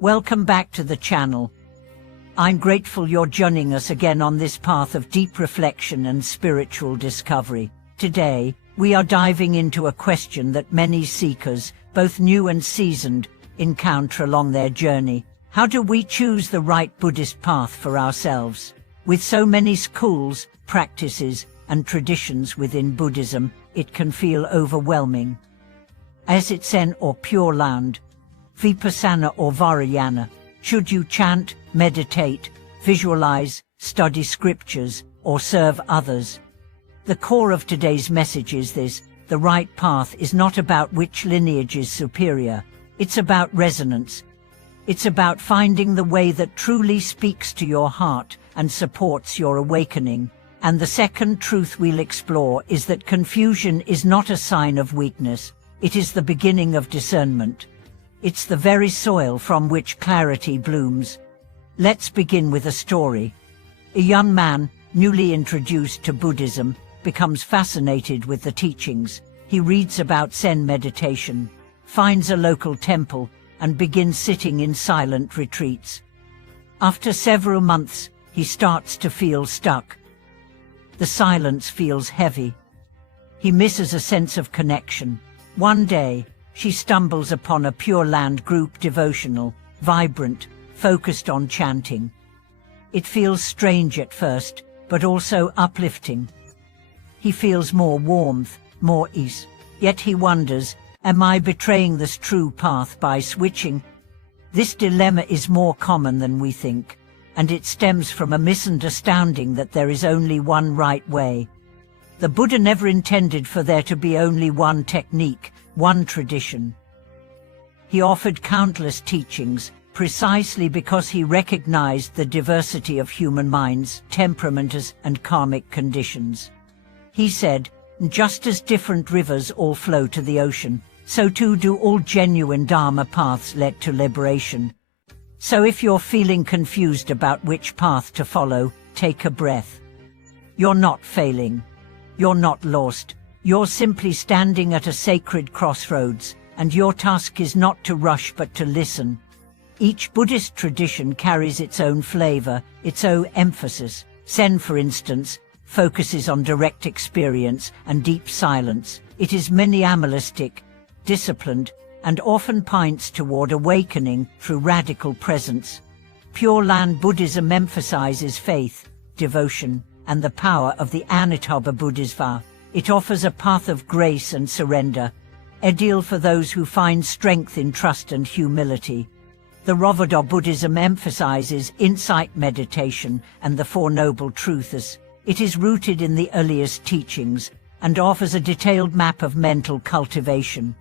Welcome back to the channel. I'm grateful you're joining us again on this path of deep reflection and spiritual discovery. Today, we are diving into a question that many seekers, both new and seasoned, encounter along their journey. How do we choose the right Buddhist path for ourselves? With so many schools, practices, and traditions within Buddhism, it can feel overwhelming. As it's Zen or Pure Land, Vipassana or Vajrayana, should you chant, meditate, visualize, study scriptures, or serve others? The core of today's message is this: the right path is not about which lineage is superior. It's about resonance. It's about finding the way that truly speaks to your heart and supports your awakening. And the second truth we'll explore is that confusion is not a sign of weakness. It is the beginning of discernment. It's the very soil from which clarity blooms. Let's begin with a story. A young man, newly introduced to Buddhism, becomes fascinated with the teachings. He reads about Zen meditation, finds a local temple, and begins sitting in silent retreats. After several months, he starts to feel stuck. The silence feels heavy. He misses a sense of connection. One day, she stumbles upon a Pure Land group devotional, vibrant, focused on chanting. It feels strange at first, but also uplifting. He feels more warmth, more ease. Yet he wonders, am I betraying this true path by switching? This dilemma is more common than we think, and it stems from a misunderstanding that there is only one right way. The Buddha never intended for there to be only one technique, one tradition. He offered countless teachings, precisely because he recognized the diversity of human minds, temperaments, and karmic conditions. He said, just as different rivers all flow to the ocean, so too do all genuine Dharma paths lead to liberation. So if you're feeling confused about which path to follow, take a breath. You're not failing. You're not lost. You're simply standing at a sacred crossroads, and your task is not to rush but to listen. Each Buddhist tradition carries its own flavor, its own emphasis. Zen, for instance, focuses on direct experience and deep silence. It is minimalistic, disciplined, and often points toward awakening through radical presence. Pure Land Buddhism emphasizes faith, devotion, and the power of the Anattva Bodhisattva. It offers a path of grace and surrender, ideal for those who find strength in trust and humility. The Theravada Buddhism emphasizes insight meditation and the Four Noble Truths. It is rooted in the earliest teachings and offers a detailed map of mental cultivation.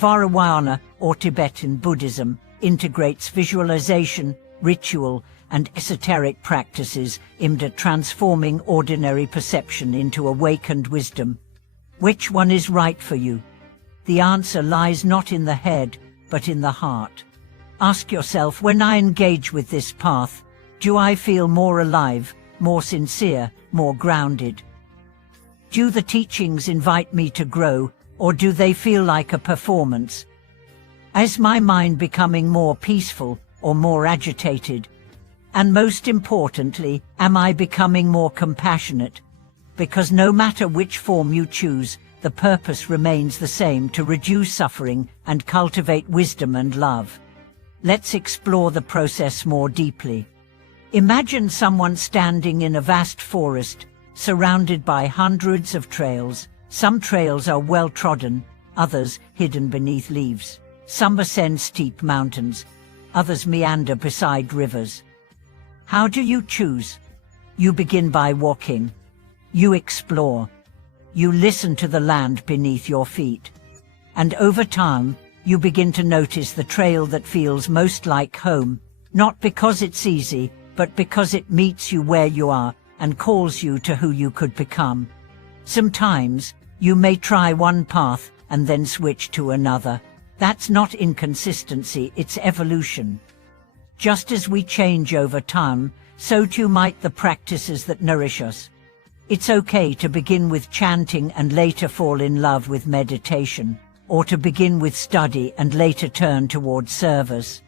Vajrayana, or Tibetan Buddhism, integrates visualization, ritual, and esoteric practices aimed at transforming ordinary perception into awakened wisdom. Which one is right for you? The answer lies not in the head, but in the heart. Ask yourself, when I engage with this path, do I feel more alive, more sincere, more grounded? Do the teachings invite me to grow, or do they feel like a performance? Is my mind becoming more peaceful or more agitated? And most importantly, am I becoming more compassionate? Because no matter which form you choose, the purpose remains the same: to reduce suffering and cultivate wisdom and love. Let's explore the process more deeply. Imagine someone standing in a vast forest, surrounded by hundreds of trails. Some trails are well-trodden, others hidden beneath leaves. Some ascend steep mountains, others meander beside rivers. How do you choose? You begin by walking. You explore. You listen to the land beneath your feet. And over time, you begin to notice the trail that feels most like home, not because it's easy, but because it meets you where you are and calls you to who you could become. Sometimes, you may try one path and then switch to another. That's not inconsistency, it's evolution. Just as we change over time, so too might the practices that nourish us. It's okay to begin with chanting and later fall in love with meditation, or to begin with study and later turn towards service.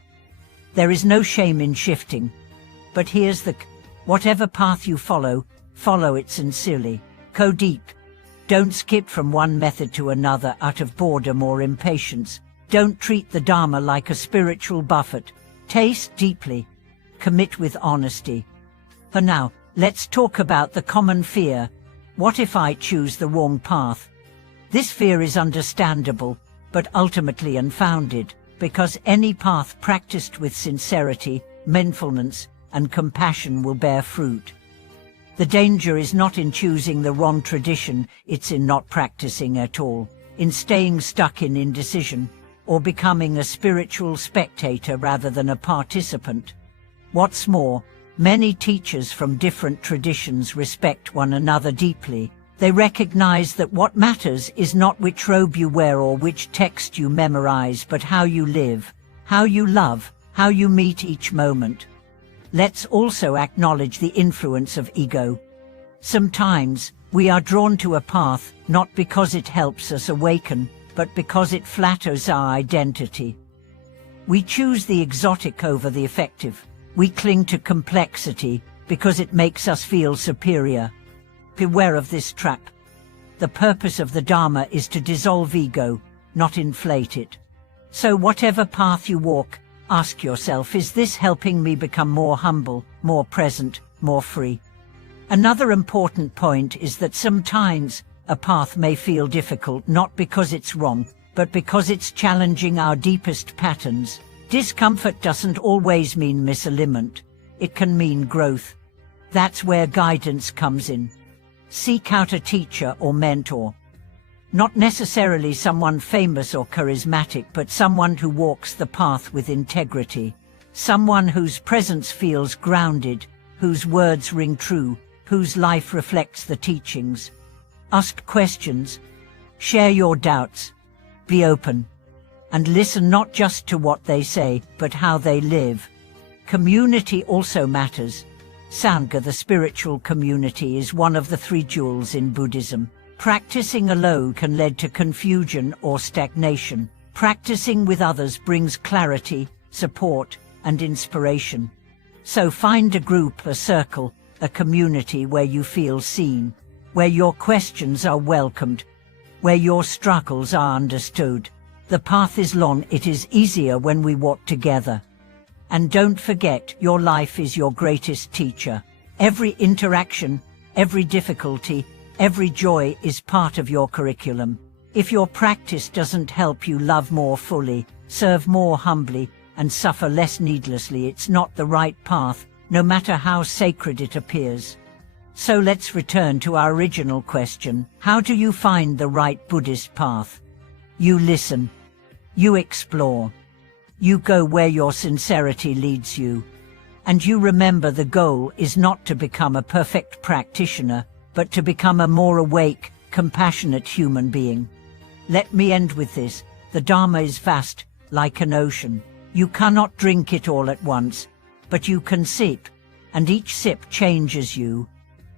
There is no shame in shifting. But here's the whatever path you follow, follow it sincerely. Go deep. Don't skip from one method to another out of boredom or impatience. Don't treat the Dharma like a spiritual buffet. Taste deeply. Commit with honesty. For now, let's talk about the common fear. What if I choose the wrong path? This fear is understandable, but ultimately unfounded, because any path practiced with sincerity, mindfulness, and compassion will bear fruit. The danger is not in choosing the wrong tradition, it's in not practicing at all, in staying stuck in indecision, or becoming a spiritual spectator rather than a participant. What's more, many teachers from different traditions respect one another deeply. They recognize that what matters is not which robe you wear or which text you memorize, but how you live, how you love, how you meet each moment. Let's also acknowledge the influence of ego. Sometimes, we are drawn to a path, not because it helps us awaken, but because it flatters our identity. We choose the exotic over the effective. We cling to complexity because it makes us feel superior. Beware of this trap. The purpose of the Dharma is to dissolve ego, not inflate it. So whatever path you walk, ask yourself, is this helping me become more humble, more present, more free? Another important point is that sometimes a path may feel difficult not because it's wrong, but because it's challenging our deepest patterns. Discomfort doesn't always mean misalignment. It can mean growth. That's where guidance comes in. Seek out a teacher or mentor. Not necessarily someone famous or charismatic, but someone who walks the path with integrity. Someone whose presence feels grounded, whose words ring true, whose life reflects the teachings. Ask questions. Share your doubts. Be open. And listen not just to what they say, but how they live. Community also matters. Sangha, the spiritual community, is one of the 3 jewels in Buddhism. Practicing alone can lead to confusion or stagnation. Practicing with others brings clarity, support, and inspiration. So find a group, a circle, a community where you feel seen, where your questions are welcomed, where your struggles are understood. The path is long, it is easier when we walk together. And don't forget, your life is your greatest teacher. Every interaction, every difficulty, every joy is part of your curriculum. If your practice doesn't help you love more fully, serve more humbly, and suffer less needlessly, it's not the right path, no matter how sacred it appears. So let's return to our original question. How do you find the right Buddhist path? You listen. You explore. You go where your sincerity leads you. And you remember the goal is not to become a perfect practitioner, but to become a more awake, compassionate human being. Let me end with this. The Dharma is vast, like an ocean. You cannot drink it all at once, but you can sip, and each sip changes you.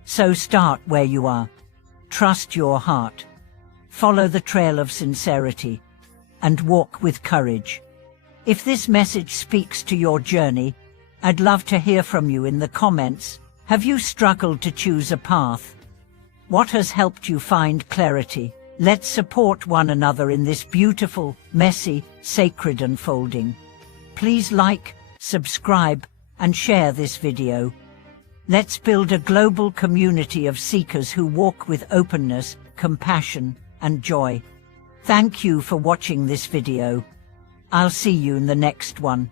So start where you are. Trust your heart. Follow the trail of sincerity, and walk with courage. If this message speaks to your journey, I'd love to hear from you in the comments. Have you struggled to choose a path? What has helped you find clarity? Let's support one another in this beautiful, messy, sacred unfolding. Please like, subscribe, and share this video. Let's build a global community of seekers who walk with openness, compassion, and joy. Thank you for watching this video. I'll see you in the next one.